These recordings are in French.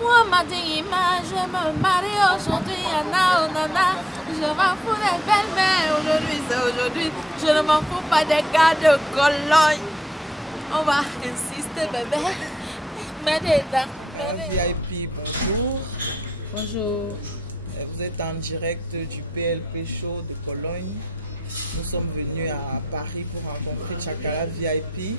Moi, Madinima, je me marie aujourd'hui, Anna, Nana. Je m'en fous des belles-mères, aujourd'hui c'est aujourd'hui. Je ne m'en fous pas des gars de Cologne. On va insister, bébé. Mets des dents. VIP, bonjour. Bonjour. Vous êtes en direct du PLP Show de Cologne. Nous sommes venus à Paris pour rencontrer Tchakala VIP.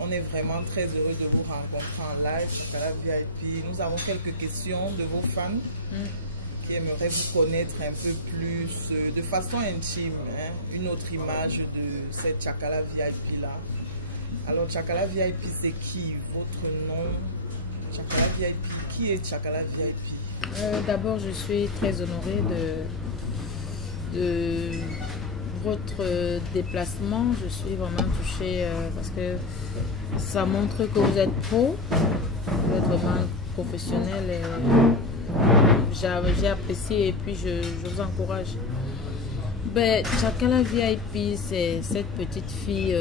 On est vraiment très heureux de vous rencontrer en live, Tchakala VIP. Nous avons quelques questions de vos fans qui aimeraient vous connaître un peu plus, de façon intime, hein, une autre image de cette Tchakala VIP là. Alors Tchakala VIP, c'est qui? Votre nom? Tchakala VIP, qui est Tchakala VIP? D'abord, je suis très honorée de votre déplacement. Je suis vraiment touchée parce que ça montre que vous êtes pro, vous êtes vraiment professionnel. J'ai apprécié et puis je vous encourage. Ben, Tchakala VIP, c'est cette petite fille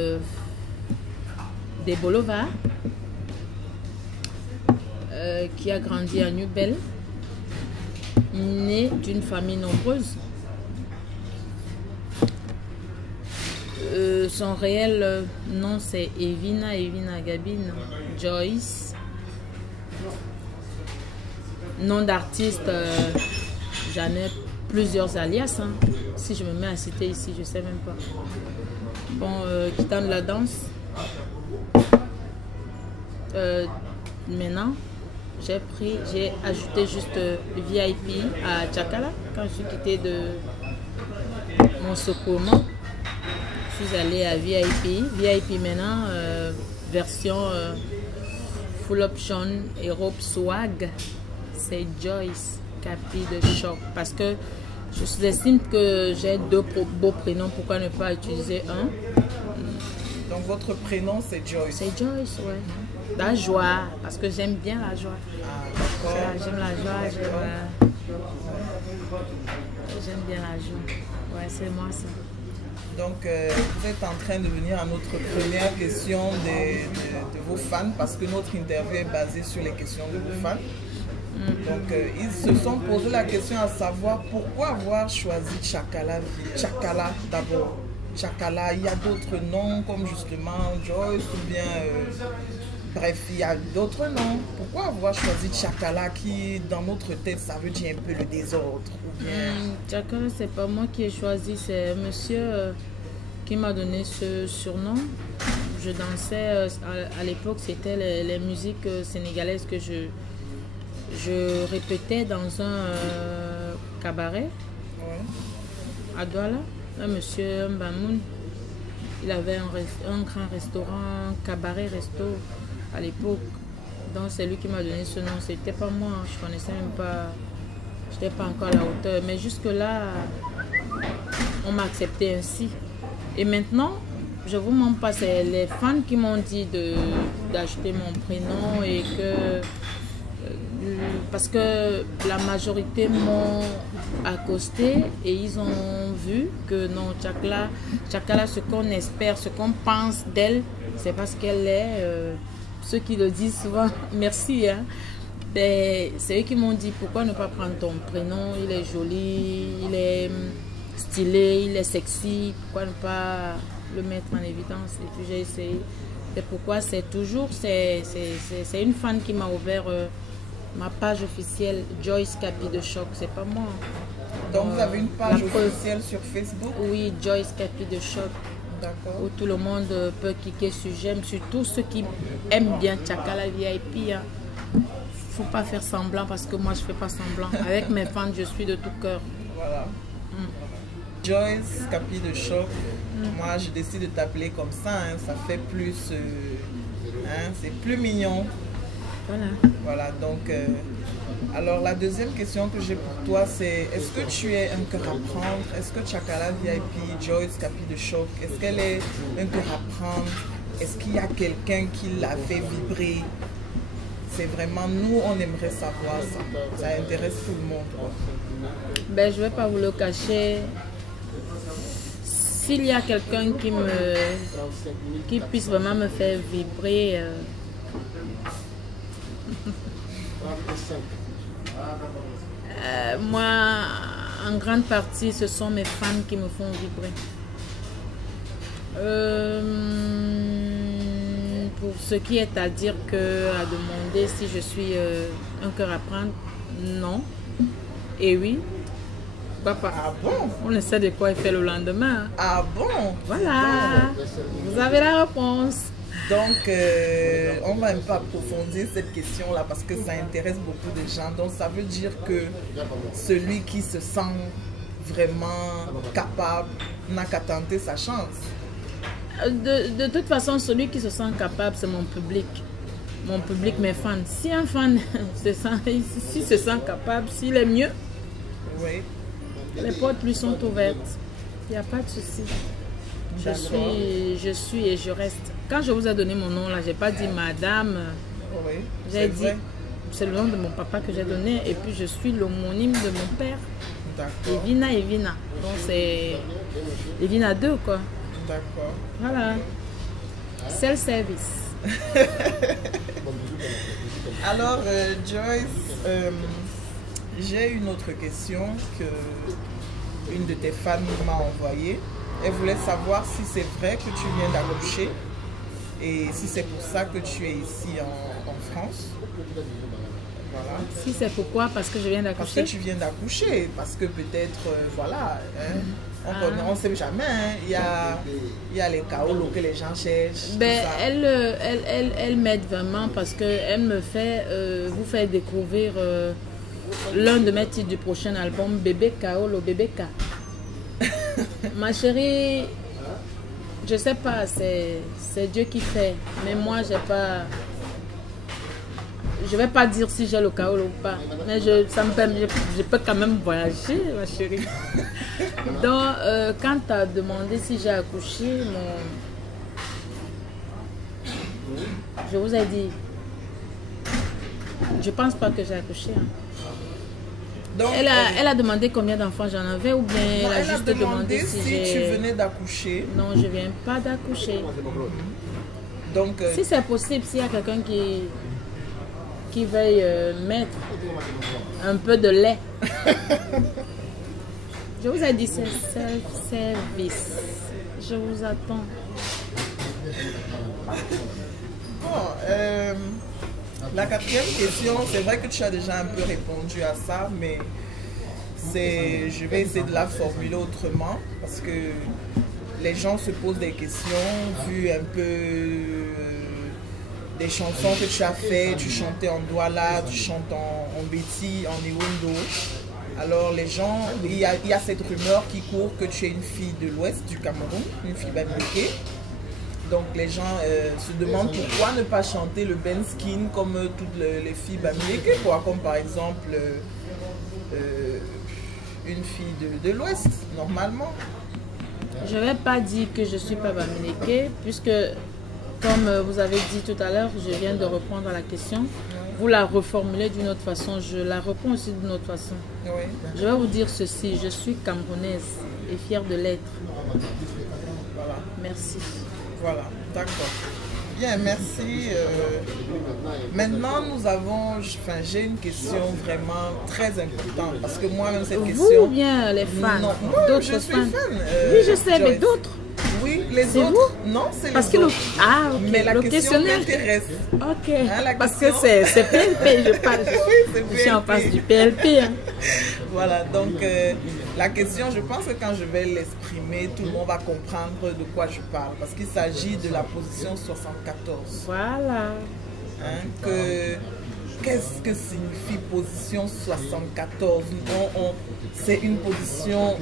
des Bolovar qui a grandi à Nubel, née d'une famille nombreuse. Son réel nom c'est Evina Gabine Joyce. Nom d'artiste, j'en ai plusieurs alias. Hein. Si je me mets à citer ici, je sais même pas. Bon, quittant de la danse. Maintenant, j'ai ajouté juste VIP à Tchakala quand je suis quittée de mon secourement. Je suis allée à VIP. VIP maintenant, version full option Europe swag, c'est Joyce Capi de Choc. Parce que je sous-estime que j'ai deux beaux prénoms, pourquoi ne pas utiliser un? Donc votre prénom c'est Joyce? C'est Joyce, ouais. La joie, parce que j'aime bien la joie. Ah, d'accord. J'aime la joie, j'aime bien la joie. Ouais, c'est moi ça. Donc, vous êtes en train de venir à notre première question de vos fans, parce que notre interview est basée sur les questions de vos fans. Donc, ils se sont posé la question à savoir pourquoi avoir choisi Tchakala d'abord. Tchakala, il y a d'autres noms comme justement Joyce ou bien... bref, il y a d'autres noms. Pourquoi avoir choisi Tchakala qui, dans notre tête, ça veut dire un peu le désordre ou bien... Tchakala, c'est pas moi qui ai choisi, c'est un monsieur qui m'a donné ce surnom. Je dansais, à l'époque, c'était les musiques sénégalaises que je répétais dans un cabaret à Douala. Un monsieur Mbamoun, il avait un grand restaurant, cabaret-resto à l'époque. Donc c'est lui qui m'a donné ce nom. C'était pas moi, je connaissais même pas, j'étais pas encore à la hauteur. Mais jusque là, on m'a accepté ainsi. Et maintenant, je vous mens pas, c'est les fans qui m'ont dit d'acheter mon prénom et que parce que la majorité m'ont accosté et ils ont vu que non, Tchakala, ce qu'on espère, ce qu'on pense d'elle, c'est parce qu'elle est, ceux qui le disent souvent, merci, hein. C'est eux qui m'ont dit pourquoi ne pas prendre ton prénom, il est joli, il est stylé, il est sexy, pourquoi ne pas le mettre en évidence. Et puis j'ai essayé. C'est pourquoi c'est une fan qui m'a ouvert ma page officielle Joyce Capi de Choc, c'est pas moi. Donc vous avez une page officielle sur Facebook? Oui, Joyce Capi de Choc. D'accord. Où tout le monde peut cliquer sur j'aime, surtout ceux qui aiment bien Tchakala VIP. Hein. Faut pas faire semblant parce que moi je fais pas semblant. Avec mes fans, je suis de tout cœur. Voilà. Joyce Capi de Choc. Moi je décide de t'appeler comme ça, hein. Ça fait plus, hein, c'est plus mignon. Voilà, donc, alors la deuxième question que j'ai pour toi, c'est est-ce que tu es un cœur à prendre? Est-ce que Tchakala VIP, Joyce Capi de Choc, est-ce qu'elle est un cœur à prendre? Est-ce qu'il y a quelqu'un qui l'a fait vibrer? C'est vraiment, nous, on aimerait savoir ça. Ça intéresse tout le monde, quoi. Ben, je ne vais pas vous le cacher. S'il y a quelqu'un qui puisse vraiment me faire vibrer... Moi, en grande partie, ce sont mes fans qui me font vibrer. Pour ce qui est à dire à demander si je suis un cœur à prendre, non. Et oui. Papa. Ah bon? On ne sait de quoi il fait le lendemain. Ah bon? Voilà. Vous avez la réponse. Donc, on va un peu approfondir cette question-là parce que ça intéresse beaucoup de gens. Donc, ça veut dire que celui qui se sent vraiment capable n'a qu'à tenter sa chance. De toute façon, celui qui se sent capable, c'est mon public. Mon public, mes fans. Si un fan se sent capable, s'il est mieux, oui. Les portes lui sont ouvertes. Il n'y a pas de souci. Je suis et je reste. Quand je vous ai donné mon nom, là, je n'ai pas dit madame. Oui, j'ai dit, c'est le nom de mon papa que j'ai donné. Et puis, je suis l'homonyme de mon père. D'accord. Evina. Donc, c'est Evina 2, quoi. D'accord. Voilà. Self-service. Alors, Joyce, j'ai une autre question que une de tes fans m'a envoyée. Elle voulait savoir si c'est vrai que tu viens d'accoucher et si c'est pour ça que tu es ici en France. Voilà. Si c'est pourquoi? Parce que je viens d'accoucher. Parce que tu viens d'accoucher, parce que peut-être, voilà, hein, on ne sait jamais, hein, il y a les kaolos que les gens cherchent. Ben, elle m'aide vraiment parce qu'elle me fait vous faire découvrir l'un de mes titres du prochain album, Bébé Kaolo, Bébé K. Ma chérie, je sais pas, c'est Dieu qui fait, mais moi j'ai pas. Je vais pas dire si j'ai le Kaolo ou pas, mais ça me permet, je peux quand même voyager, ma chérie. Donc, quand tu as demandé si j'ai accouché, je vous ai dit, je pense pas que j'ai accouché. Hein. Donc, elle a demandé combien d'enfants j'en avais ou bien non, elle a juste demandé si tu venais d'accoucher. Non, je viens pas d'accoucher. Donc, si c'est possible, s'il y a quelqu'un qui veuille mettre un peu de lait. Je vous ai dit, c'est self-service. Je vous attends. Bon, la quatrième question, c'est vrai que tu as déjà un peu répondu à ça, mais je vais essayer de la formuler autrement parce que les gens se posent des questions vu un peu des chansons que tu as fait, tu chantais en Douala, tu chantes en Béti, en Ewondo. Alors les gens, il y a cette rumeur qui court que tu es une fille de l'ouest du Cameroun, une fille bamileke. Donc les gens se demandent pourquoi ne pas chanter le Ben Skin comme toutes les filles bamileke, quoi, comme par exemple une fille de l'ouest, normalement. Je ne vais pas dire que je ne suis pas bamileke, puisque comme vous avez dit tout à l'heure, je viens de reprendre la question. Vous la reformulez d'une autre façon, je la réponds aussi d'une autre façon. Oui. Je vais vous dire ceci, je suis camerounaise et fière de l'être. Voilà. Merci. Voilà, d'accord. Bien, merci. Maintenant, j'ai une question vraiment très importante parce que moi-même cette question... Vous ou bien les fans? Non, d'autres je suis fans. fan. Oui, je sais, mais d'autres? Oui, les autres. Vous? Non, c'est les parce autres. Ah, ok. Mais la le question questionnaire m'intéresse. Ok. Hein, parce question... que c'est PLP, je parle. Oui, je suis en face du PLP. Hein. Voilà, donc la question, je pense que quand je vais l'exprimer, tout le monde va comprendre de quoi je parle. Parce qu'il s'agit de la position 74. Voilà. Hein, qu'est-ce que signifie position 74? C'est une position...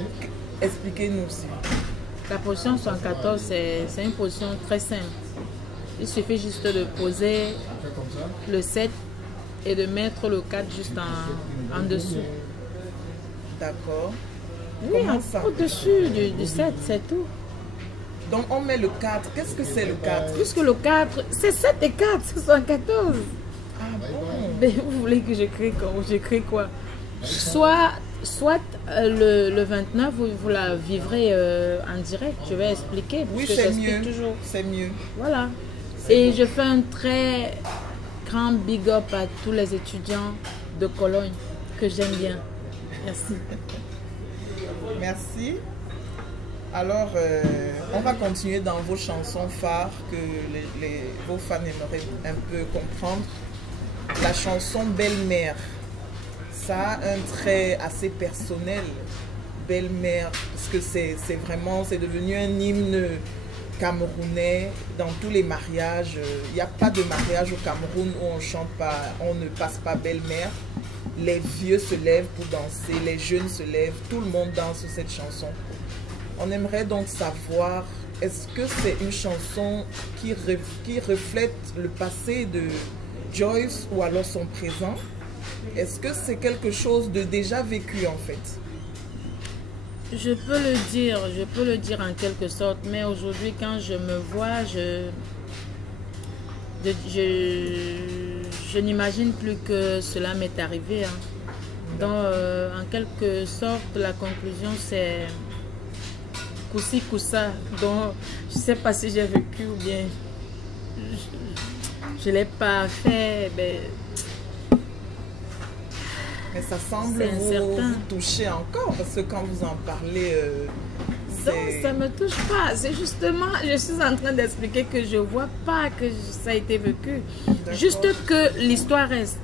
Expliquez-nous aussi. La position 74, c'est une position très simple. Il suffit juste de poser le 7 et de mettre le 4 juste en dessous. D'accord. Oui, au-dessus du 7, c'est tout. Donc on met le 4. Qu'est-ce que c'est le 4? Puisque le 4, c'est 7 et 4, c'est 74. Ah bon? Mais vous voulez que j'écris quoi? Soit le 29, vous la vivrez en direct. Je vais expliquer. Oui, c'est mieux. C'est mieux. Voilà. Et je fais un trait grand big up à tous les étudiants de Cologne que j'aime bien. Merci. Merci. Alors, on va continuer dans vos chansons phares que vos fans aimeraient un peu comprendre. La chanson Belle-Mère, ça a un trait assez personnel. Belle-Mère, parce que c'est devenu un hymne camerounais dans tous les mariages. Il n'y a pas de mariage au Cameroun où on ne passe pas Belle-Mère. Les vieux se lèvent pour danser, les jeunes se lèvent, tout le monde danse sur cette chanson. On aimerait donc savoir, est-ce que c'est une chanson qui reflète le passé de Joyce ou alors son présent? Est-ce que c'est quelque chose de déjà vécu en fait? Je peux le dire en quelque sorte, mais aujourd'hui quand je me vois, je n'imagine plus que cela m'est arrivé. Hein. Donc en quelque sorte, la conclusion c'est Koussi Koussa. Donc je ne sais pas si j'ai vécu ou bien je ne l'ai pas fait. Mais ça semble vous toucher encore, parce que quand vous en parlez, non, ça ne me touche pas. C'est justement, je suis en train d'expliquer que je ne vois pas que ça a été vécu. Juste que l'histoire reste.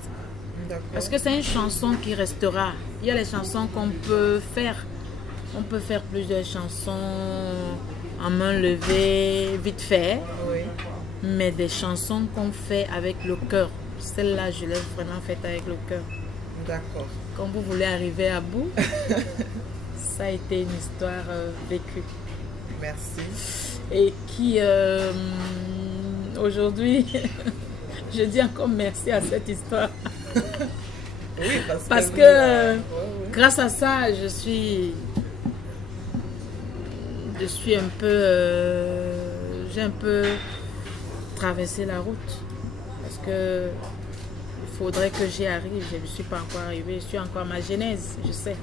Parce que c'est une chanson qui restera. Il y a les chansons qu'on peut faire. On peut faire plusieurs chansons en main levée, vite fait. Oui. Mais des chansons qu'on fait avec le cœur. Celle-là, je l'ai vraiment faite avec le cœur. D'accord. Quand vous voulez arriver à bout, ça a été une histoire vécue. Merci. Et qui, aujourd'hui, je dis encore merci à cette histoire. Oui, parce que grâce à ça, je suis un peu... j'ai un peu traversé la route. Parce que il faudrait que j'y arrive. Je ne suis pas encore arrivée. Je suis encore à ma genèse, je sais.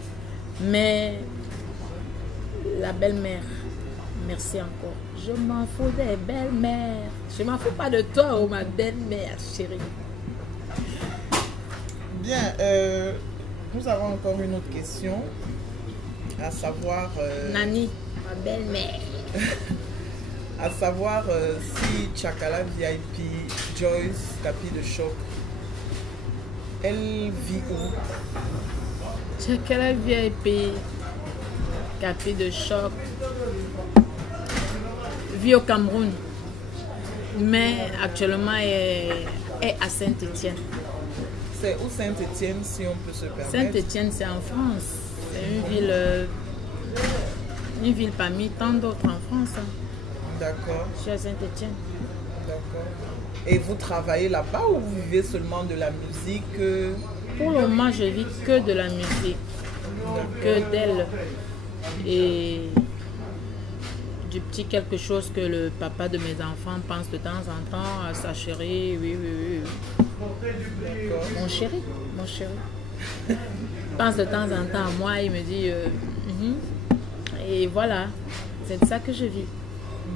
Mais la belle-mère, merci encore. Je m'en fous des belles-mères. Je m'en fous pas de toi, oh ma belle-mère, chérie. Bien, nous avons encore une autre question. À savoir... Nani, ma belle-mère. À savoir si Tchakala VIP, Joyce, Capi de Choc, elle vit où? Tchakala VIP, Capi de Choc, vit au Cameroun, mais actuellement est à Saint-Étienne. C'est où Saint-Étienne, si on peut se permettre? Saint-Étienne, c'est en France. C'est une ville parmi tant d'autres en France. Hein. D'accord. Je suis à Saint-Étienne. D'accord. Et vous travaillez là-bas ou vous vivez seulement de la musique? Pour le moment, je vis que de la musique, que d'elle. Et du petit quelque chose que le papa de mes enfants pense de temps en temps à sa chérie. Oui. Mon chéri. Pense de temps en temps à moi, il me dit et voilà, c'est de ça que je vis.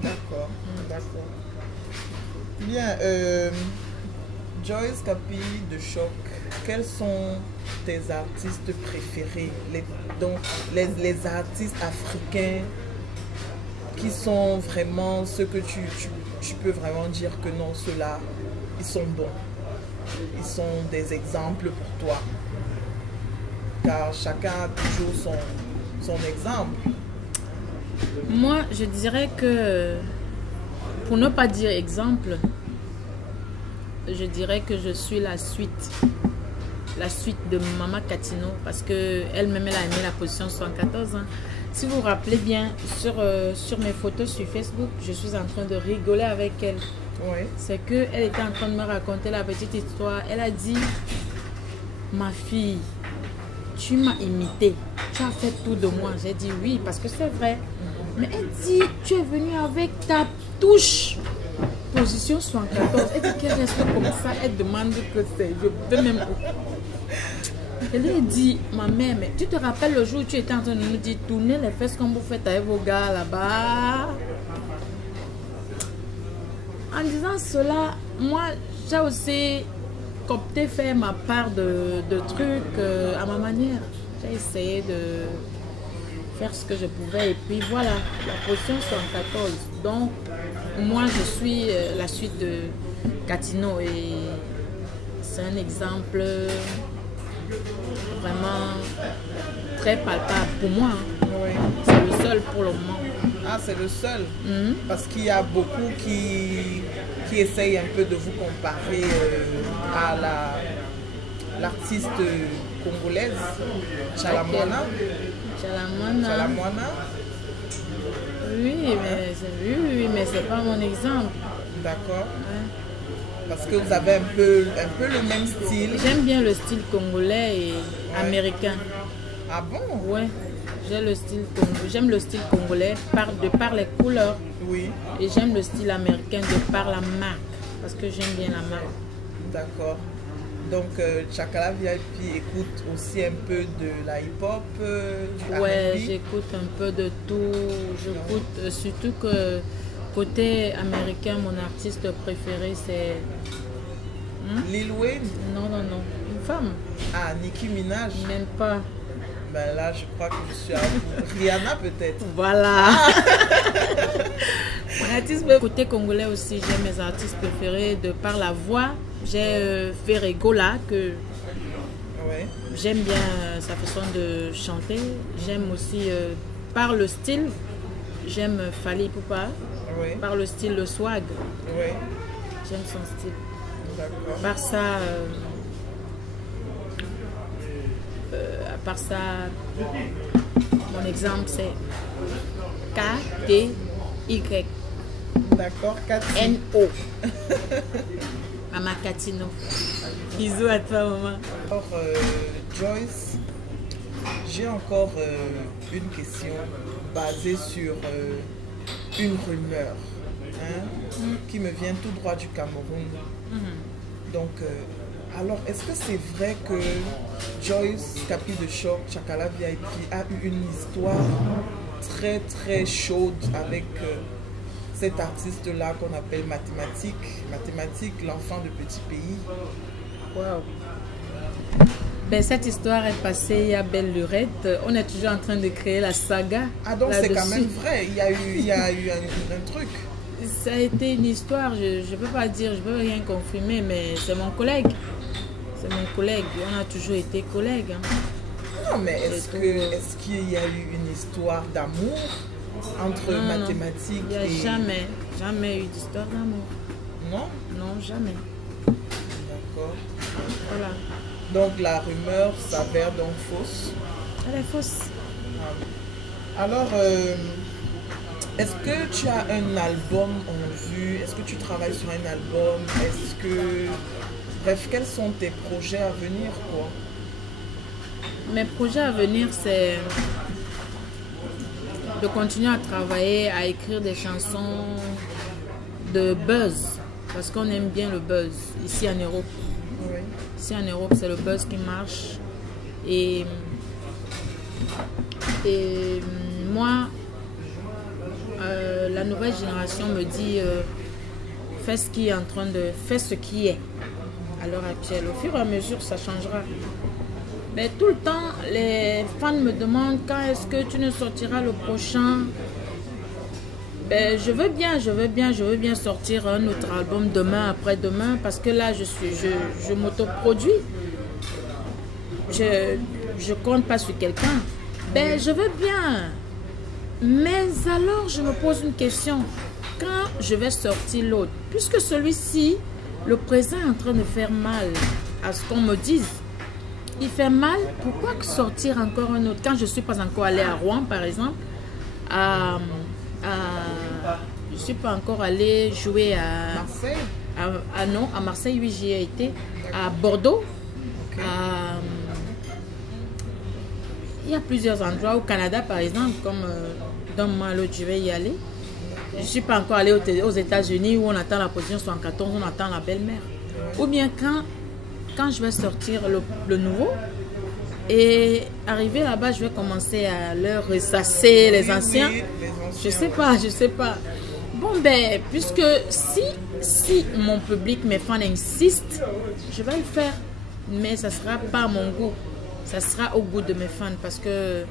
D'accord. Bien, Joyce Capi de Choc, quels sont tes artistes préférés? Les artistes africains qui sont vraiment ceux que tu peux vraiment dire que non, ceux-là, ils sont bons. Ils sont des exemples pour toi. Car chacun a toujours son exemple. Moi, je dirais que, pour ne pas dire exemple, je dirais que je suis la suite de Maman Katino, parce qu'elle-même, elle a aimé la position 74. Hein. Si vous vous rappelez bien, sur mes photos sur Facebook, je suis en train de rigoler avec elle. Oui. C'est qu'elle était en train de me raconter la petite histoire. Elle a dit, ma fille, tu m'as imité, tu as fait tout de moi. J'ai dit oui, parce que c'est vrai. Mais elle dit, tu es venue avec ta touche position 74. Elle dit qu'elle reste comme ça, elle demande que c'est. Je peux même pas. Elle lui a dit, ma mère, mais tu te rappelles le jour où tu étais en train de nous dire, tournez les fesses comme vous faites avec vos gars là-bas. En disant cela, moi, j'ai aussi opté faire ma part de trucs à ma manière. J'ai essayé de faire ce que je pouvais et puis voilà, la position 74. Donc moi je suis la suite de Catino et c'est un exemple vraiment très palpable pour moi. Oui. C'est le seul pour le moment. Ah, c'est le seul. Parce qu'il y a beaucoup qui essayent un peu de vous comparer à l'artiste congolaise, Chalamwana. Chalamwana. Oui, mais c'est pas mon exemple. D'accord. Ouais. Parce que vous avez un peu le même style. J'aime bien le style congolais et américain. Ah bon? Ouais. J'aime le style congolais de par les couleurs. Oui. Et j'aime le style américain de par la marque. Parce que j'aime bien la marque. D'accord. Donc, Tchakala VIP écoute aussi un peu de la hip-hop, ouais, j'écoute un peu de tout. J'écoute surtout que côté américain, mon artiste préféré, c'est... Lil Wayne? Non, une femme. Ah, Nicki Minaj? Même pas. Ben là, je crois que je suis à vous. Rihanna peut-être? Voilà. Mon artiste côté congolais aussi, j'ai mes artistes préférés de par la voix. J'ai Ferregola que j'aime bien sa façon de chanter. J'aime aussi par le style, j'aime Fally Ipupa. Par le style, le swag. J'aime son style. Par ça, à part ça, mon exemple c'est K-T-Y. D'accord, N-O. Maman Catino. Bisous à toi, maman. Alors, Joyce, j'ai encore une question basée sur une rumeur qui me vient tout droit du Cameroun. Donc, alors, est-ce que c'est vrai que Joyce Capi de Choc, Tchakala VIP, a eu une histoire très très chaude avec cet artiste-là qu'on appelle Mathématique, l'enfant de petit pays? Wow. Ben, cette histoire est passée il y a belle lurette. On est toujours en train de créer la saga. Ah, donc c'est quand même vrai, il y a eu un truc. Ça a été une histoire, je ne peux pas dire, je ne peux rien confirmer, mais c'est mon collègue. C'est mon collègue, on a toujours été collègues. Non, mais est-ce qu'il y a eu une histoire d'amour entre Mathématique et... Il n'y a jamais eu d'histoire d'amour. Non? Non, jamais. D'accord. Voilà. Donc la rumeur s'avère donc fausse? Elle est fausse. Alors, est-ce que tu as un album en vue? Est-ce que tu travailles sur un album? Est-ce que... Bref, quels sont tes projets à venir, quoi? Mes projets à venir, c'est de continuer à travailler, à écrire des chansons de buzz. Parce qu'on aime bien le buzz ici en Europe. Oui. Ici en Europe, c'est le buzz qui marche. Et moi, la nouvelle génération me dit fais ce qui est à l'heure actuelle. Au fur et à mesure, ça changera. Mais tout le temps, les fans me demandent quand est-ce que tu ne sortiras le prochain. Ben, je veux bien sortir un autre album demain, après-demain, parce que là, je m'autoproduis. Je compte pas sur quelqu'un. Ben, je veux bien. Mais alors, je me pose une question. Quand je vais sortir l'autre, puisque celui-ci, le présent est en train de faire mal à ce qu'on me dise. Il fait mal, pourquoi sortir encore un autre? Quand je ne suis pas encore allée à Rouen, par exemple, je ne suis pas encore allée jouer à Marseille? Non, à Marseille, oui, j'y ai été. À Bordeaux. Okay. Il y a plusieurs endroits. Au Canada, par exemple, comme dans moi, l'autre, je vais y aller. Je ne suis pas encore allée aux États-Unis où on attend la position 74, on attend la belle-mère. Ou bien quand je vais sortir le nouveau et arriver là-bas, je vais commencer à leur ressasser les anciens. Oui, les anciens. Je sais pas. Bon, ben, puisque si mon public, mes fans insistent, je vais le faire. Mais ça sera pas à mon goût. Ça sera au goût de mes fans parce que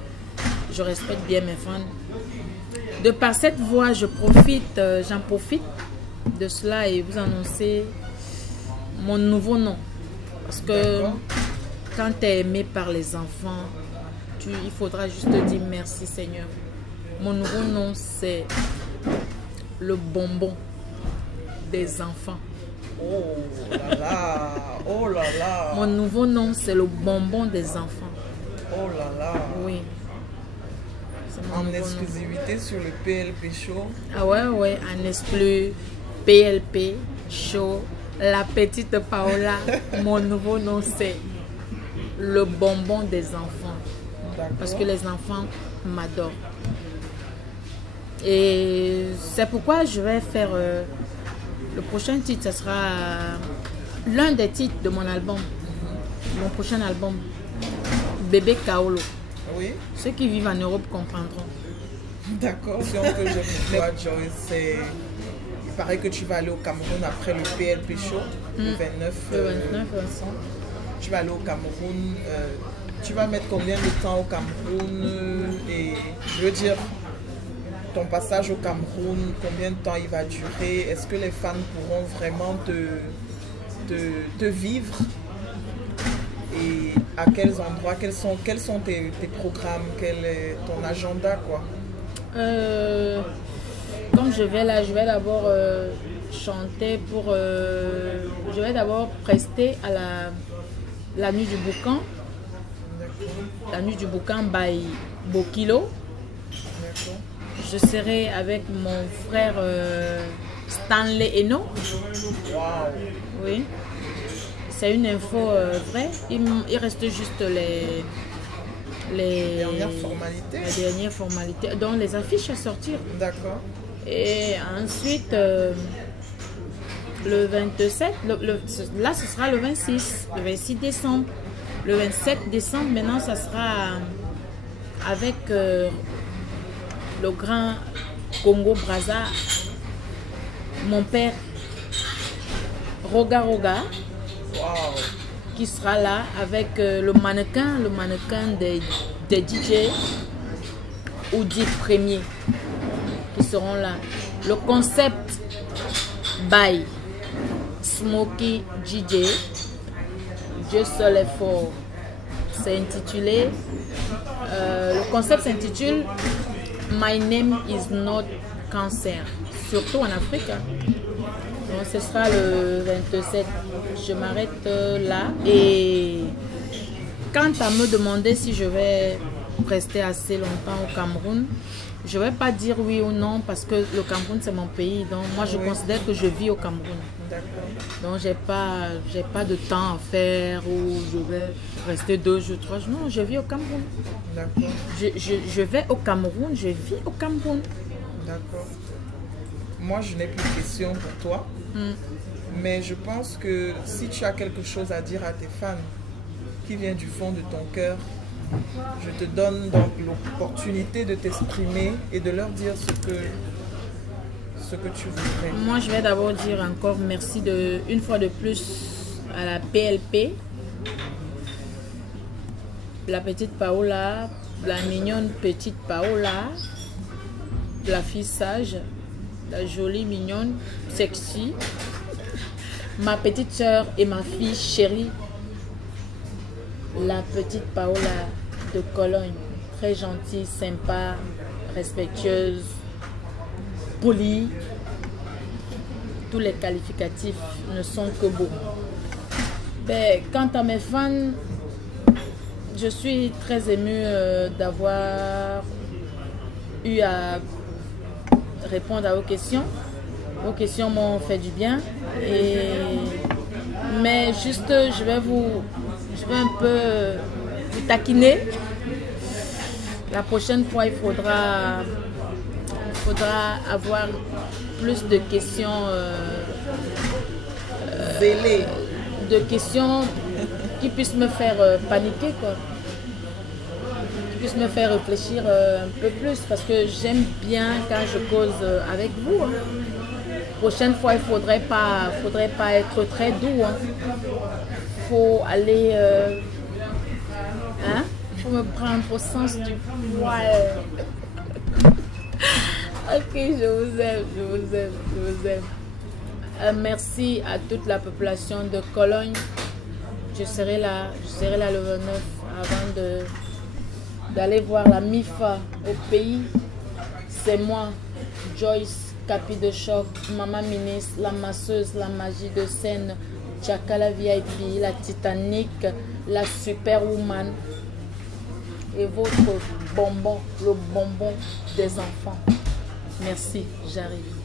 je respecte bien mes fans. De par cette voix, j'en profite de cela et vous annoncer mon nouveau nom. Parce que quand tu es aimé par les enfants, il faudra juste dire merci Seigneur. Mon nouveau nom, c'est le bonbon des enfants. Oh là là, oh là là. Mon nouveau nom, c'est le bonbon des enfants. Oh là là. Oui. En exclusivité sur le PLP Show. Ah ouais, en exclu PLP Show. La petite Paola. Mon nouveau nom, c'est le bonbon des enfants. Parce que les enfants m'adorent. Et c'est pourquoi je vais faire le prochain titre. Ce sera l'un des titres de mon album. Mon prochain album. Bébé Kaolo. Oui. Ceux qui vivent en Europe comprendront. D'accord. Si on peut Joyce, il paraît que tu vas aller au Cameroun après le PLP Show. Le 29. Le 29, tu vas aller au Cameroun. Tu vas mettre combien de temps au Cameroun? Et je veux dire, ton passage au Cameroun, combien de temps il va durer? Est-ce que les fans pourront vraiment te vivre? Et à quels endroits? Quels sont tes programmes? Quel est ton agenda, quoi? Comme je vais là, je vais d'abord chanter pour... je vais d'abord prester à la nuit du boucan. La nuit du boucan by Bokilo. Je serai avec mon frère Stanley Eno. Wow. Oui. C'est une info vraie. Il reste juste les dernières formalités. Donc les affiches à sortir. D'accord. Et ensuite, le 27, là ce sera le 26 décembre. Le 27 décembre, maintenant, ça sera avec le grand Congo Brazza, mon père Roga Roga, wow, qui sera là avec le mannequin des DJ Audi Premier qui seront là. Le concept by Smokey DJ. Dieu seul est fort. C'est intitulé. Le concept s'intitule My Name is Not Cancer. Surtout en Afrique. Hein. Donc ce sera le 27. Je m'arrête là. Et quant à me demander si je vais rester assez longtemps au Cameroun, je ne vais pas dire oui ou non parce que le Cameroun c'est mon pays. Donc moi je considère que je vis au Cameroun. Donc j'ai pas de temps à faire où je vais rester 2 jours, 3 jours. Non, je vis au Cameroun. D'accord. Je vais au Cameroun, je vis au Cameroun. D'accord. Moi je n'ai plus de questions pour toi. Mais je pense que si tu as quelque chose à dire à tes fans qui vient du fond de ton cœur, je te donne donc l'opportunité de t'exprimer et de leur dire ce que tu voudrais. Moi, je vais d'abord dire encore merci une fois de plus à la PLP, la petite Paola, la mignonne petite Paola, la fille sage, la jolie mignonne, sexy, ma petite soeur et ma fille chérie, la petite Paola de Cologne, très gentille, sympa, respectueuse, polie. Tous les qualificatifs ne sont que beaux. Ben, quant à mes fans, je suis très émue d'avoir eu à répondre à vos questions. Vos questions m'ont fait du bien. Mais juste, je vais un peu vous taquiner. La prochaine fois, il faudra avoir plus de questions de questions qui puissent me faire paniquer, quoi. Qui puisse me faire réfléchir un peu plus parce que j'aime bien quand je cause avec vous. Hein. Prochaine fois, il faudrait pas être très doux. Hein. Faut aller, hein? Faut me prendre au sens du poil. Ok, je vous aime, je vous aime, je vous aime. Merci à toute la population de Cologne. Je serai là le 29 avant d'aller voir la MIFA au pays. C'est moi, Joyce Capi de Choc, Maman Ministre, la masseuse, la magie de scène, Tchakala VIP, la Titanic, la Superwoman et votre bonbon, le bonbon des enfants. Merci, j'arrive.